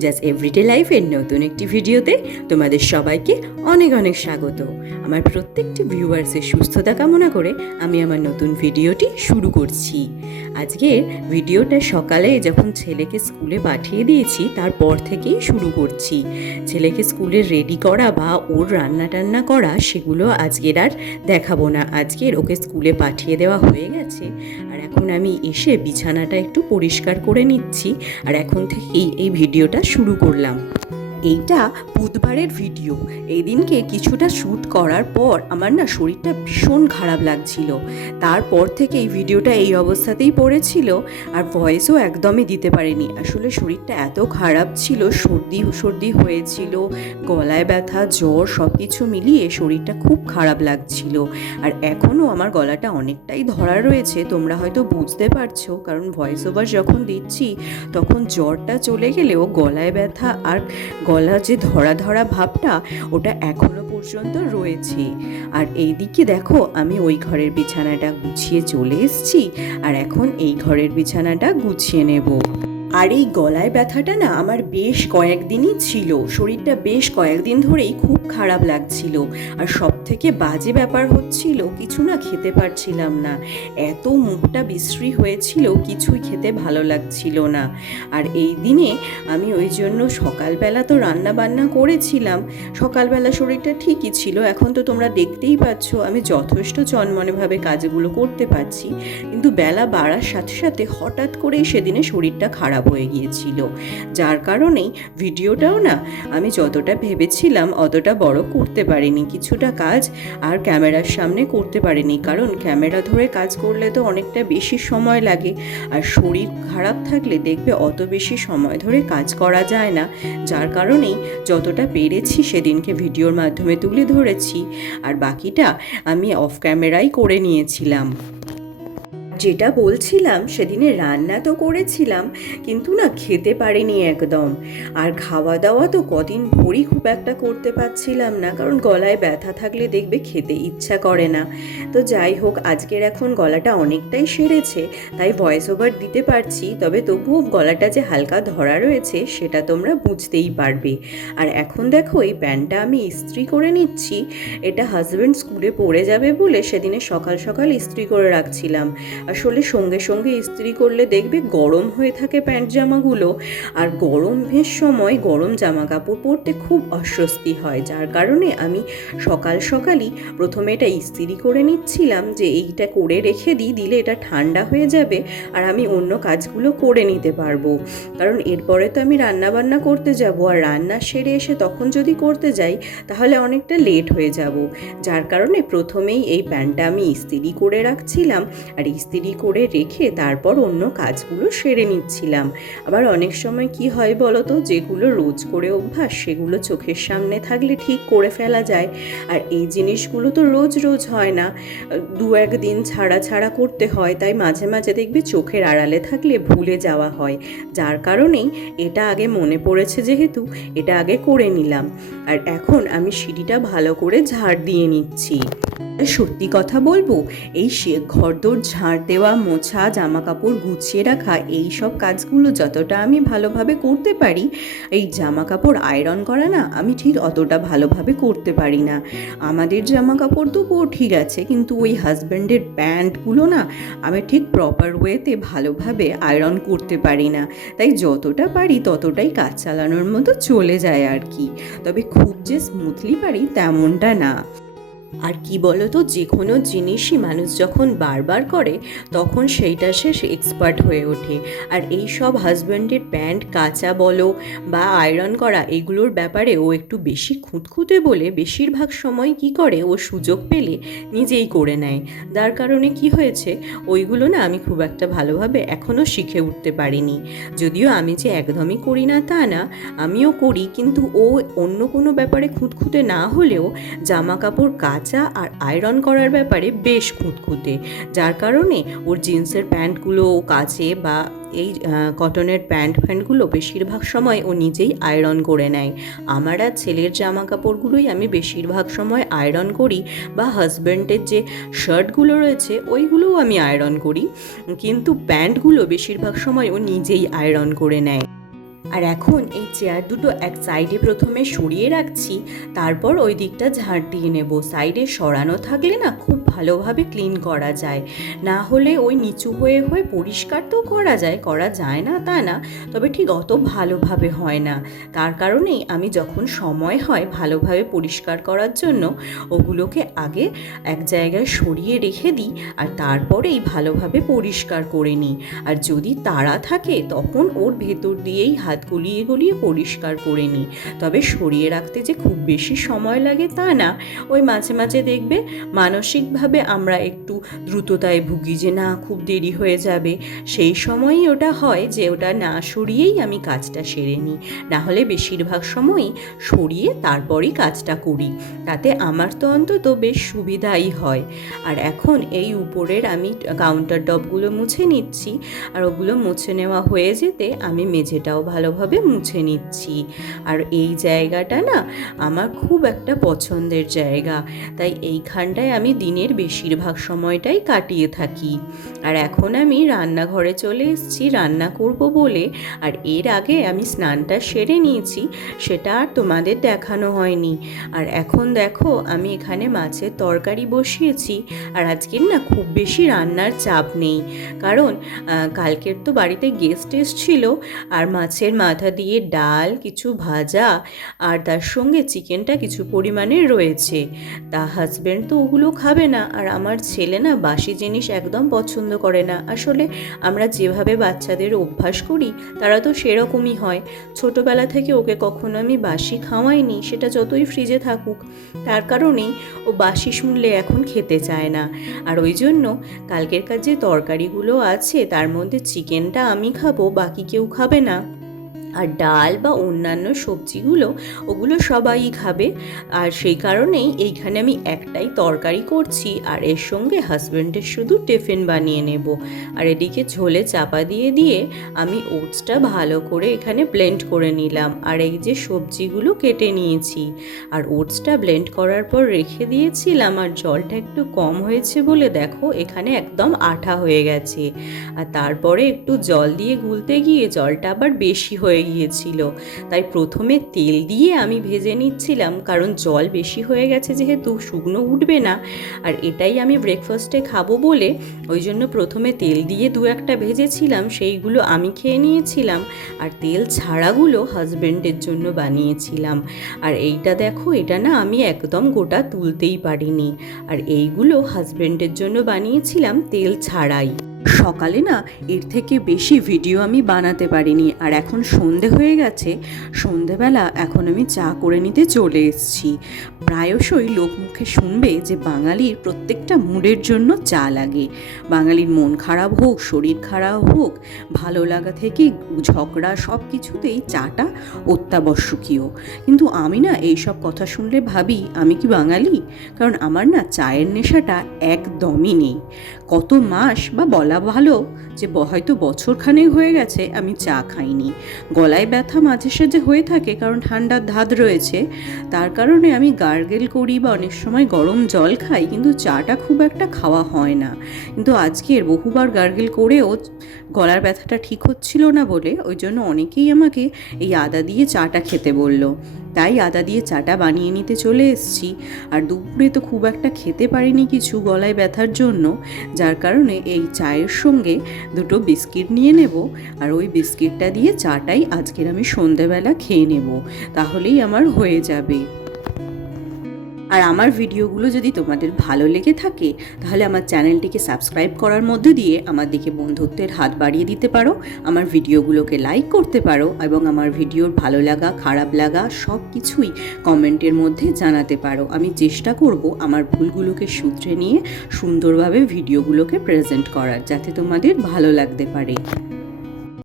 Puja's everyday লাইফের নতুন একটি ভিডিওতে তোমাদের সবাইকে অনেক অনেক স্বাগত। আমার প্রত্যেকটি ভিউয়ার্সের সুস্থতা কামনা করে আমি আমার নতুন ভিডিওটি শুরু করছি। আজকের ভিডিওটা সকালে যখন ছেলেকে স্কুলে পাঠিয়ে দিয়েছি তারপর থেকেই শুরু করছি। ছেলেকে স্কুলে রেডি করা বা ওর রান্না টান্না করা সেগুলো আজকের আর দেখাবো না। আজকের ওকে স্কুলে পাঠিয়ে দেওয়া হয়ে গেছে, আর এখন আমি এসে বিছানাটা একটু পরিষ্কার করে নিচ্ছি। আর এখন থেকেই এই ভিডিওটা শুরু করলাম। এইটা বুধবারের ভিডিও। এই দিনকে কিছুটা শ্যুট করার পর আমার না শরীরটা ভীষণ খারাপ লাগছিল। তারপর থেকে এই ভিডিওটা এই অবস্থাতেই পড়েছিল, আর ভয়েসও একদমই দিতে পারিনি। আসলে শরীরটা এত খারাপ ছিল, সর্দি হয়েছিল, গলায় ব্যথা, জ্বর, সব কিছু মিলিয়ে শরীরটা খুব খারাপ লাগছিল। আর এখনও আমার গলাটা অনেকটাই ধরা রয়েছে, তোমরা হয়তো বুঝতে পারছো, কারণ ভয়েস ওভার যখন দিচ্ছি তখন জ্বরটা চলে গেলেও গলায় ব্যথা আর গলা যে ধরা ধরা ভাবটা ওটা এখনো পর্যন্ত রয়েছে। আর এই দিকে দেখো আমি ওই ঘরের বিছানাটা গুছিয়ে চলে এসেছি, আর এখন এই ঘরের বিছানাটা গুছিয়ে নেব। আর এই গলায় ব্যথাটা না আমার বেশ কয়েকদিনই ছিল, শরীরটা বেশ কয়েকদিন ধরেই খুব খারাপ লাগছিল। আর সব থেকে বাজে ব্যাপার হচ্ছিল কিছু না খেতে পারছিলাম না, এত মুখটা বিশ্রী হয়েছিল, কিছুই খেতে ভালো লাগছিল না। আর এই দিনে আমি ওই জন্য সকালবেলা তো রান্না বান্না করেছিলাম, সকালবেলা শরীরটা ঠিকই ছিল। এখন তো তোমরা দেখতেই পাচ্ছ আমি যথেষ্ট চনমনেভাবে কাজগুলো করতে পারছি, কিন্তু বেলা বাড়ার সাথে সাথে হঠাৎ করেই সেদিনে শরীরটা খারাপ হয়ে গিয়েছিল, যার কারণেই ভিডিওটাও না আমি যতটা ভেবেছিলাম অতটা বড় করতে পারিনি। কিছুটা কাজ আর ক্যামেরার সামনে করতে পারিনি, কারণ ক্যামেরা ধরে কাজ করলে তো অনেকটা বেশি সময় লাগে, আর শরীর খারাপ থাকলে দেখবে অত বেশি সময় ধরে কাজ করা যায় না। যার কারণেই যতটা পেরেছি সেদিনকে ভিডিওর মাধ্যমে তুলে ধরেছি, আর বাকিটা আমি অফ ক্যামেরাই করে নিয়েছিলাম। যেটা বলছিলাম, সেদিনে রান্না তো করেছিলাম কিন্তু না খেতে পারিনি একদম। আর খাওয়া দাওয়া তো কদিন ভোরই খুব একটা করতে পারছিলাম না, কারণ গলায় ব্যথা থাকলে দেখবে খেতে ইচ্ছা করে না। তো যাই হোক, আজকের এখন গলাটা অনেকটাই সেরেছে, তাই ভয়েস ওভার দিতে পারছি, তবে তবুও গলাটা যে হালকা ধরা রয়েছে সেটা তোমরা বুঝতেই পারবে। আর এখন দেখো এই প্যান্টটা আমি ইস্ত্রি করে নিচ্ছি। এটা হাজব্যান্ড স্কুলে পড়ে যাবে বলে সেদিনে সকাল সকাল ইস্ত্রি করে রাখছিলাম। আসলে সঙ্গে সঙ্গে ইস্ত্রি করলে দেখবে গরম হয়ে থাকে প্যান্ট জামাগুলো, আর গরমের সময় গরম জামা কাপড় পরতে খুব অস্বস্তি হয়, যার কারণে আমি সকাল সকালই প্রথমে এটা ইস্ত্রি করে নিচ্ছিলাম, যে এইটা করে রেখে দিলে এটা ঠান্ডা হয়ে যাবে আর আমি অন্য কাজগুলো করে নিতে পারবো। কারণ এরপরে তো আমি রান্না বান্না করতে যাব, আর রান্না সেরে এসে তখন যদি করতে যাই তাহলে অনেকটা লেট হয়ে যাব, যার কারণে প্রথমেই এই প্যান্টটা আমি ইস্ত্রি করে রাখছিলাম, আর ইস্ত্রি করে রেখে তারপর অন্য কাজগুলো সেরে নিচ্ছিলাম। আবার অনেক সময় কি হয় বলো তো, যেগুলো রোজ করে অভ্যাস সেগুলো চোখের সামনে থাকলে ঠিক করে ফেলা যায়, আর এই জিনিসগুলো তো রোজ রোজ হয় না, দু একদিন ছাড়া ছাড়া করতে হয়, তাই মাঝে মাঝে দেখবি চোখের আড়ালে থাকলে ভুলে যাওয়া হয়। যার কারণেই এটা আগে মনে পড়েছে যেহেতু এটা আগে করে নিলাম। আর এখন আমি সিঁড়িটা ভালো করে ঝাড় দিয়ে নিচ্ছি। সত্যি কথা বলবো, এই ঘরদোর ঝাড় দেওয়া, মোছা, জামা কাপড় গুছিয়ে রাখা, এই সব কাজগুলো যতটা আমি ভালোভাবে করতে পারি, এই জামা কাপড় আয়রন করা না আমি ঠিক অতটা ভালোভাবে করতে পারি না। আমাদের জামা কাপড় তো ঠিক আছে, কিন্তু ওই হাজব্যান্ডের প্যান্টগুলো না আমি ঠিক প্রপার ওয়েতে ভালোভাবে আয়রন করতে পারি না, তাই যতটা পারি ততটাই কাজ চালানোর মতো চলে যায় আর কি, তবে খুব যে স্মুথলি পারি তেমনটা না। আর কি বলো তো, যে কোনো জিনিসই মানুষ যখন বারবার করে তখন সেইটা সে এক্সপার্ট হয়ে ওঠে। আর এই সব হাজব্যান্ডের প্যান্ট কাচা বলো বা আয়রন করা, এগুলোর ব্যাপারে ও একটু বেশি খুঁতখুঁতে বলে বেশিরভাগ সময় কি করে, ও সুযোগ পেলে নিজেই করে নেয়, যার কারণে কি হয়েছে, ওইগুলো না আমি খুব একটা ভালোভাবে এখনও শিখে উঠতে পারিনি। যদিও আমি যে একদমই করি না তা না, আমিও করি, কিন্তু ও অন্য কোনো ব্যাপারে খুঁতখুঁতে না হলেও জামা কাপড় কাচা আর আয়রন করার ব্যাপারে বেশ খুঁতখুঁতে, যার কারণে ওর জিন্সের প্যান্টগুলো ও কাচে, বা এই কটনের প্যান্টগুলো বেশিরভাগ সময় ও নিজেই আয়রন করে নেয়। আমার আর ছেলের জামা কাপড়গুলোই আমি বেশিরভাগ সময় আয়রন করি, বা হাজব্যান্ডের যে শার্টগুলো রয়েছে ওইগুলোও আমি আয়রন করি, কিন্তু প্যান্টগুলো বেশিরভাগ সময় ও নিজেই আয়রন করে নেয়। আর এখন এই চেয়ার দুটো এক সাইডে প্রথমে সরিয়ে রাখছি, তারপর ওই দিকটা ঝাড় দিয়ে নেব। সাইডে সরানো থাকলে না খুব ভালোভাবে ক্লিন করা যায়, না হলে ওই নিচু হয়ে হয়ে পরিষ্কার তো করা যায় না তা না, তবে ঠিক অত ভালোভাবে হয় না। তার কারণেই আমি যখন সময় হয় ভালোভাবে পরিষ্কার করার জন্য ওগুলোকে আগে এক জায়গায় সরিয়ে রেখে দিই, আর তারপরেই ভালোভাবে পরিষ্কার করে নিই। আর যদি তাড়া থাকে তখন ওর ভেতর দিয়েই হাত গলিয়ে গলিয়ে পরিষ্কার করে নিই। তবে সরিয়ে রাখতে যে খুব বেশি সময় লাগে তা না, ওই মাঝে মাঝে দেখবে মানসিকভাবে আমরা একটু দ্রুততায় ভুগি যে না খুব দেরি হয়ে যাবে, সেই সময়ই ওটা হয় যে ওটা না সরিয়েই আমি কাজটা সেরে নিই। না হলে বেশিরভাগ সময়ই সরিয়ে তারপরই কাজটা করি, তাতে আমার তো অন্তত বেশ সুবিধাই হয়। আর এখন এই উপরের আমি কাউন্টার টপগুলো মুছে নিচ্ছি, আর ওগুলো মুছে নেওয়া হয়ে যেতে আমি মেঝেটাও ভালোভাবে মুছে নিচ্ছি। আর এই জায়গাটা না আমার খুব একটা পছন্দের জায়গা, তাই এইখানটায় আমি দিনের বেশিরভাগ সময়টাই কাটিয়ে থাকি। আর এখন আমি রান্নাঘরে চলে এসেছি রান্না করব বলে। আর এর আগে আমি স্নানটা সেরে নিয়েছি, সেটা আর তোমাদের দেখানো হয়নি। আর এখন দেখো আমি এখানে মাছের তরকারি বসিয়েছি। আর আজকের না খুব বেশি রান্নার চাপ নেই, কারণ কালকের তো বাড়িতে গেস্ট এসেছিল। আর মাছের মাথা দিয়ে ডাল, কিছু ভাজা, আর তার সঙ্গে চিকেনটা কিছু পরিমাণে রয়েছে। তা হাজব্যান্ড তো ওগুলো খাবে না, আর আমার ছেলে না বাসি জিনিস একদম পছন্দ করে না। আসলে আমরা যেভাবে বাচ্চাদের অভ্যাস করি তারা তো সেরকমই হয়। ছোটোবেলা থেকে ওকে কখনো আমি বাসি খাওয়াইনি, সেটা যতই ফ্রিজে থাকুক। তার কারণেই ও বাসি শুনলে এখন খেতে চায় না। আর ওই জন্য কালকের যে তরকারিগুলো আছে তার মধ্যে চিকেনটা আমি খাবো, বাকি কেউ খাবে না। আর ডাল বা অন্যান্য সবজিগুলো ওগুলো সবাই খাবে। আর সেই কারণেই এইখানে আমি একটাই তরকারি করছি, আর এর সঙ্গে হাজব্যান্ডের শুধু টিফিন বানিয়ে নেব। আর এদিকে ঝোলে চাপা দিয়ে দিয়ে আমি ওটসটা ভালো করে এখানে ব্লেন্ড করে নিলাম। আর এই যে সবজিগুলো কেটে নিয়েছি, আর ওটসটা ব্লেন্ড করার পর রেখে দিয়েছিলাম। আর জলটা একটু কম হয়েছে বলে দেখো এখানে একদম আঠা হয়ে গেছে। আর তারপরে একটু জল দিয়ে গুলতে গিয়ে জলটা আবার বেশি হয়ে গিয়েছিল, তাই প্রথমে তেল দিয়ে আমি ভেজে নিচ্ছিলাম, কারণ জল বেশি হয়ে গেছে যেহেতু শুকনো উঠবে না। আর এটাই আমি ব্রেকফাস্টে খাবো বলে ওই জন্য প্রথমে তেল দিয়ে দু একটা ভেজেছিলাম, সেইগুলো আমি খেয়ে নিয়েছিলাম। আর তেল ছাড়াগুলো হাজব্যান্ডের জন্য বানিয়েছিলাম। আর এইটা দেখো, এটা না আমি একদম গোটা তুলতেই পারিনি। আর এইগুলো হাজব্যান্ডের জন্য বানিয়েছিলাম তেল ছাড়াই। সকালে না এর থেকে বেশি ভিডিও আমি বানাতে পারিনি। আর এখন সন্ধে হয়ে গেছে, সন্ধেবেলা এখন আমি চা করে নিতে চলে এসেছি। প্রায়শই লোক মুখে শুনবে যে বাঙালির প্রত্যেকটা মুডের জন্য চা লাগে। বাঙালির মন খারাপ হোক, শরীর খারাপ হোক, ভালো লাগা থেকে ঝগড়া, সব কিছুতেই চাটা অত্যাবশ্যকীয়। কিন্তু আমি না এইসব কথা শুনলে ভাবি আমি কি বাঙালি? কারণ আমার না চায়ের নেশাটা একদমই নেই। কত মাস বা বলা ভালো যে হয়তো বছরখানেক হয়ে গেছে আমি চা খাইনি। গলায় ব্যথা মাঝে সাঝে হয়ে থাকে, কারণ ঠান্ডার ধাত রয়েছে। তার কারণে আমি গার্গেল করি বা অনেক সময় গরম জল খাই, কিন্তু চাটা খুব একটা খাওয়া হয় না। কিন্তু আজকের বহুবার গার্গেল করেও গলার ব্যথাটা ঠিক হচ্ছিল না বলে ওই জন্য অনেকেই আমাকে এই আদা দিয়ে চাটা খেতে বলল। তাই আদা দিয়ে চাটা বানিয়ে নিতে চলে এসেছি। আর দুপুরে তো খুব একটা খেতে পারিনি কিছু গলায় ব্যথার জন্য, যার কারণে এই চায়ের সঙ্গে দুটো বিস্কিট নিয়ে নেব। আর ওই বিস্কিটটা দিয়ে চাটাই আজকের আমি সন্ধেবেলা খেয়ে নেব, তাহলেই আমার হয়ে যাবে। আর আমার ভিডিওগুলো যদি তোমাদের ভালো লেগে থাকে তাহলে আমার চ্যানেলটিকে সাবস্ক্রাইব করার মধ্যে দিয়ে আমার দিকে বন্ধুত্বের হাত বাড়িয়ে দিতে পারো, আমার ভিডিওগুলোকে লাইক করতে পারো, এবং আমার ভিডিওর ভালো লাগা খারাপ লাগা সব কিছুই কমেন্টের মধ্যে জানাতে পারো। আমি চেষ্টা করব আমার ভুলগুলোকে শুধরে নিয়ে সুন্দরভাবে ভিডিওগুলোকে প্রেজেন্ট করার, যাতে তোমাদের ভালো লাগতে পারে।